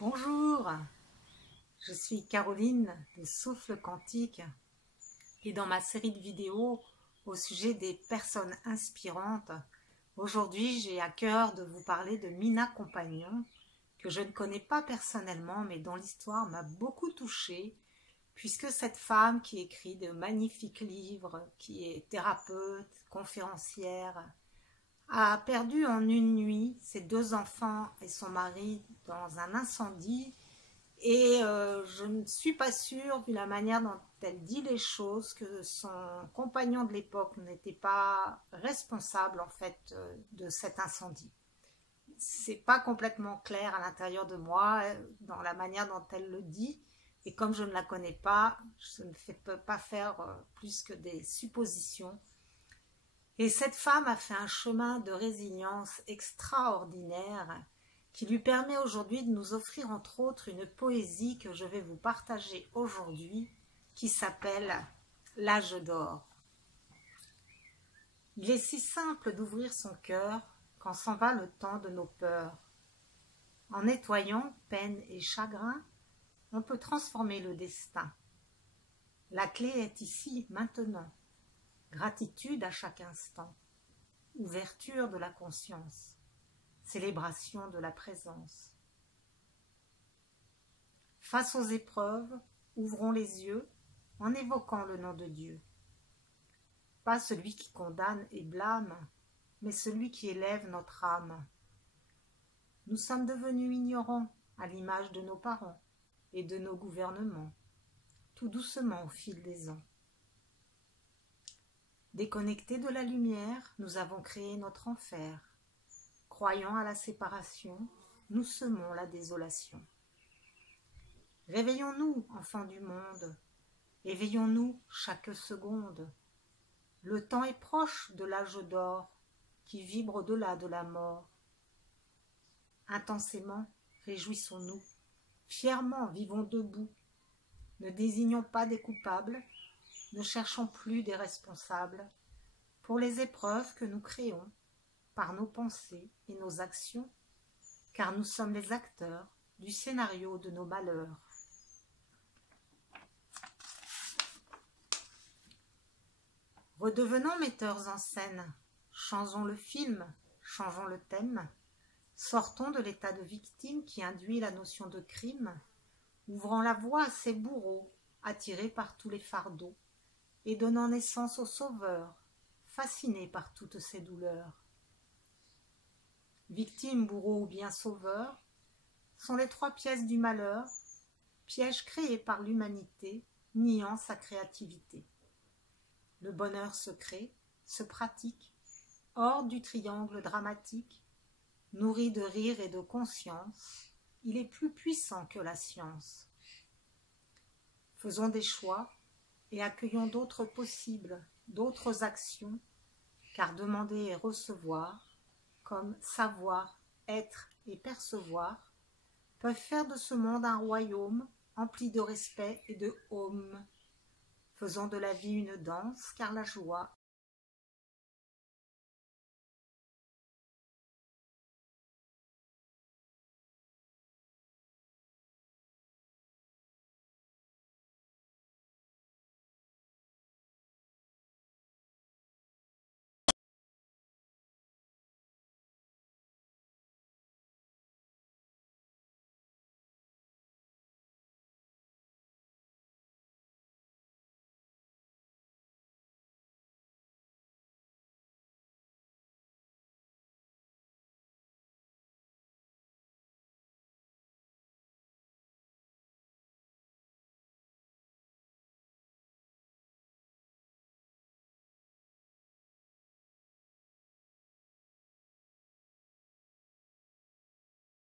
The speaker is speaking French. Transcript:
Bonjour, je suis Caroline de Souffle Quantique et dans ma série de vidéos au sujet des personnes inspirantes, aujourd'hui j'ai à cœur de vous parler de Mina Compagnon, que je ne connais pas personnellement mais dont l'histoire m'a beaucoup touchée, puisque cette femme qui écrit de magnifiques livres, qui est thérapeute, conférencière, a perdu en une nuit ses deux enfants et son mari dans un incendie. Et je ne suis pas sûre, vu la manière dont elle dit les choses, que son compagnon de l'époque n'était pas responsable en fait de cet incendie. C'est pas complètement clair à l'intérieur de moi dans la manière dont elle le dit. Et comme je ne la connais pas, je ne peux pas faire plus que des suppositions. Et cette femme a fait un chemin de résilience extraordinaire qui lui permet aujourd'hui de nous offrir entre autres une poésie que je vais vous partager aujourd'hui qui s'appelle L'âge d'or. Il est si simple d'ouvrir son cœur quand s'en va le temps de nos peurs. En nettoyant peine et chagrin, on peut transformer le destin. La clé est ici, maintenant. Gratitude à chaque instant, ouverture de la conscience, célébration de la présence. Face aux épreuves, ouvrons les yeux en évoquant le nom de Dieu. Pas celui qui condamne et blâme, mais celui qui élève notre âme. Nous sommes devenus ignorants à l'image de nos parents et de nos gouvernements, tout doucement au fil des ans. Déconnectés de la lumière, nous avons créé notre enfer. Croyant à la séparation, nous semons la désolation. Réveillons-nous, enfants du monde, éveillons-nous chaque seconde. Le temps est proche de l'âge d'or qui vibre au-delà de la mort. Intensément, réjouissons-nous, fièrement vivons debout. Ne désignons pas des coupables, ne cherchons plus des responsables pour les épreuves que nous créons par nos pensées et nos actions, car nous sommes les acteurs du scénario de nos malheurs. Redevenons metteurs en scène, changeons le film, changeons le thème, sortons de l'état de victime qui induit la notion de crime, ouvrons la voie à ces bourreaux attirés par tous les fardeaux, et donnant naissance au Sauveur, fasciné par toutes ces douleurs. Victime, bourreau ou bien sauveur sont les trois pièces du malheur, piège créé par l'humanité, niant sa créativité. Le bonheur se crée, se pratique, hors du triangle dramatique, nourri de rire et de conscience, il est plus puissant que la science. Faisons des choix et accueillons d'autres possibles, d'autres actions, car demander et recevoir, comme savoir, être et percevoir, peuvent faire de ce monde un royaume empli de respect et de home. Faisons de la vie une danse, car la joie